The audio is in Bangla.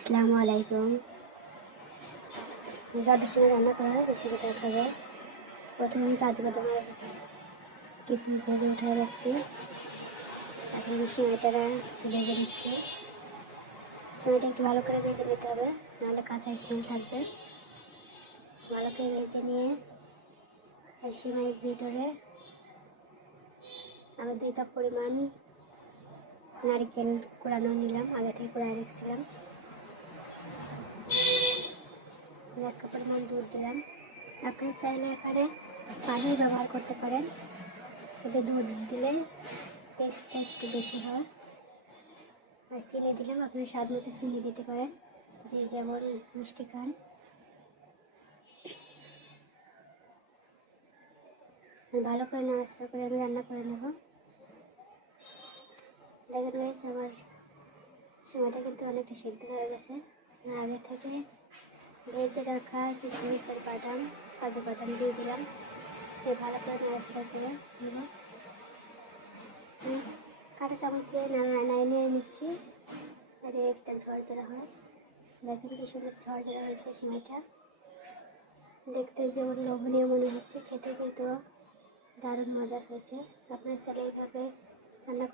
আসসালামু আলাইকুম। যাদের সঙ্গে রান্না করা হয় রেসিপি দেখাবো। প্রথমে আমি কাজু বাদাম আর কিশমিশ ভেজে উঠে রাখছি। এখন সিমাইটা ভেজে নিচ্ছি। সিমাইটা একটু ভালো করে ভেজে নিতে হবে, নাহলে কাঁচা স্মেল থাকবে। ভালো করে ভেজে নিয়ে সিমাইয়ের ভিতরে আমি 2 কাপ পরিমাণ নারকেল কোড়ানো নিলাম, আগে থেকে কোড়ায় রেখেছিলাম। 1 কাপ পরিমাণ দুধ দিলাম। আপনারা চাইলে এখানে পানি ব্যবহার করতে পারেন, কিন্তু দুধ দিলে টেস্টটা একটু বেশি হয়। আর চিনি দিলাম, আপনি স্বাদ মতো চিনি দিতে পারেন, যে যেমন মিষ্টি খান। ভালো করে নাড়াচাড়া করে আমি রান্না করে নেব। দেখেন গাইস, আমার সময়টা কিন্তু অনেকটা সিদ্ধ হয়ে গেছে। আগে থেকে ভেজে রাখা কিশমিশ আর কাজু বাদাম দিয়ে দিলাম। ভালো করে নাড়াচাড়া করে নেব। কাঁটা চামচ দিয়ে নাড়িয়ে নিচ্ছি, যাতে এটা ঝরঝরা হয়। দেখেন কি সুন্দর ঝরঝরা হয়েছে সিমাইটা। দেখতে যেমন লোভনীয় মনে হচ্ছে, খেতে কিন্তু দারুণ মজার হয়েছে। আপনার ছেলে এইভাবে রান্না